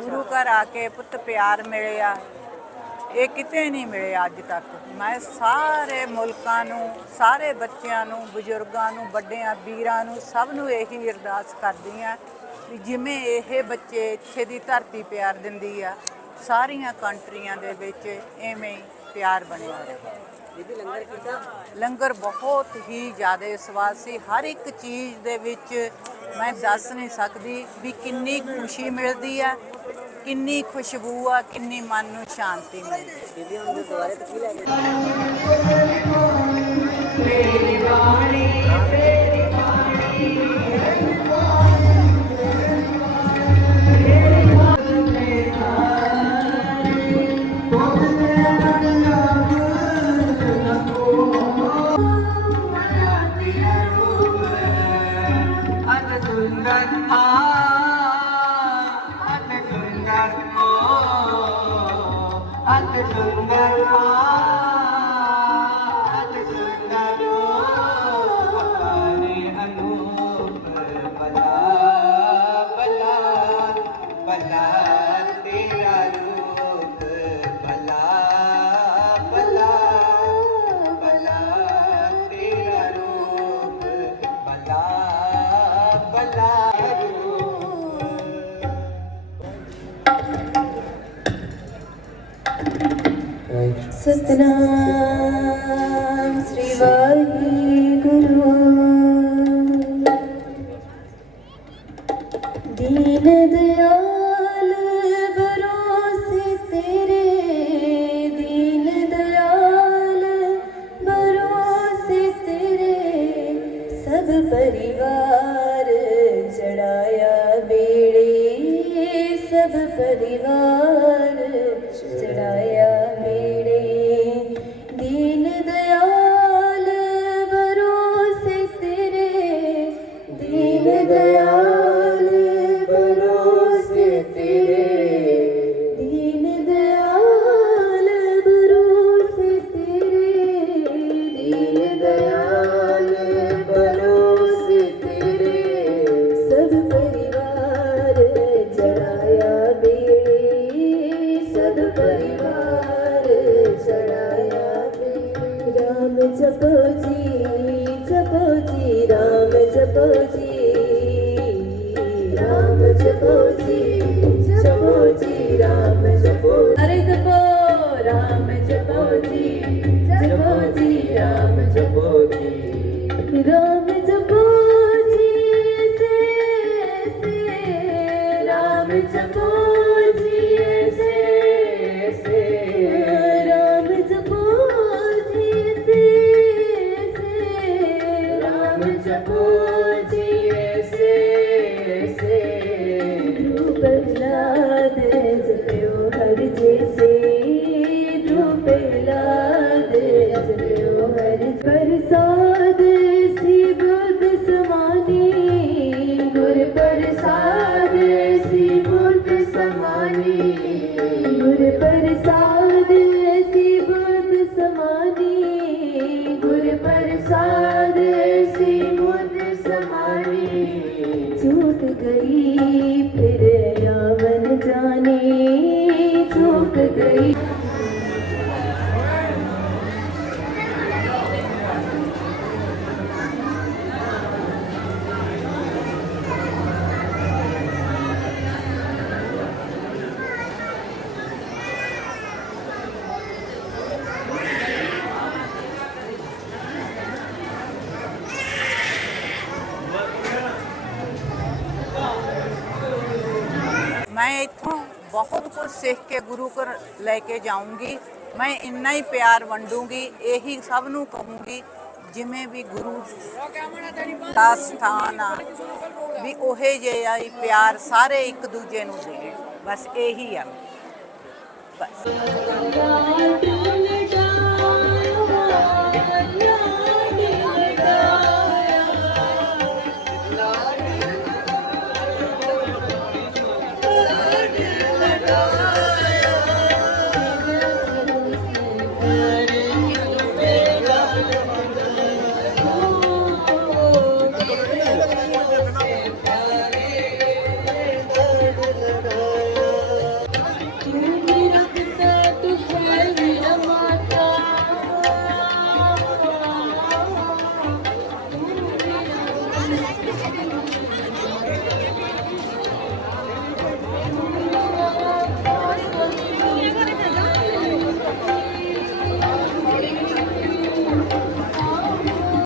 गुरु घर आके पुत प्यार मिलिया, ये किते नहीं मिले अज तक। मैं सारे मुल्कां नूं, सारे बच्चों नूं, बजुर्गों नूं, वड्डियां वीरां नूं, सब नूं यही अरदास करदी हां भी जिवें ये बच्चे इत्थे दी धरती प्यार दिंदी आ, सारियां कंट्रियां दे विच इवें ही प्यार बनिया रहे। लंगर बहुत ही ज़्यादा स्वाद सी, हर एक चीज़ दे विच मैं दस नहीं सकती भी किन्नी खुशी मिलती है, किन्नी खुशबू आ, किन्नी मन नूं शांति मिलती। सतनाम श्री वाहिगुरु। दीन दयाल भरोसे तेरे, दीन दयाल भरोसे तेरे, सब परिवार चढ़ाया बेड़े, सब परिवार चढ़ाया बेड़े। दीन दयाल भरोसे तेरे, दीन दयाल भरोसे तेरे, दीन दयाल भरोसे तेरे, दीन दयाल भरोसे तेरे, सब परिवार चढ़ाया बेड़े, सब परिवार चढ़ाया बेड़े। राम जपो जी, जपो जी, राम जपो जी, राम जपो जी, जपो जी, राम जपो। अरे जपो राम जपो जी, जपो जी, राम जपो जी, राम जपो जी, ऐसे ऐसे, राम जपो जी, ऐसे ऐसे, राम जपो जी, ऐसे ऐसे, राम जपो जी, ऐसे ऐसे। ध्रुव प्रहलाद जपयो हर जैसे, ध्रुव प्रहलाद जपयो हर। प्रसाद सी बुद्ध समानी, गुर प्रसाद सी बुद्ध मैं इत्थों बहुत कुछ सीख के गुरु घर लेके जाऊंगी। मैं इन्ना ही प्यार वंडूंगी, यही सब नूं कहूंगी जिमें भी गुरु का स्थान आ भी ओहे जिहा ही प्यार सारे एक दूजे नूं देण। बस यही आ बस।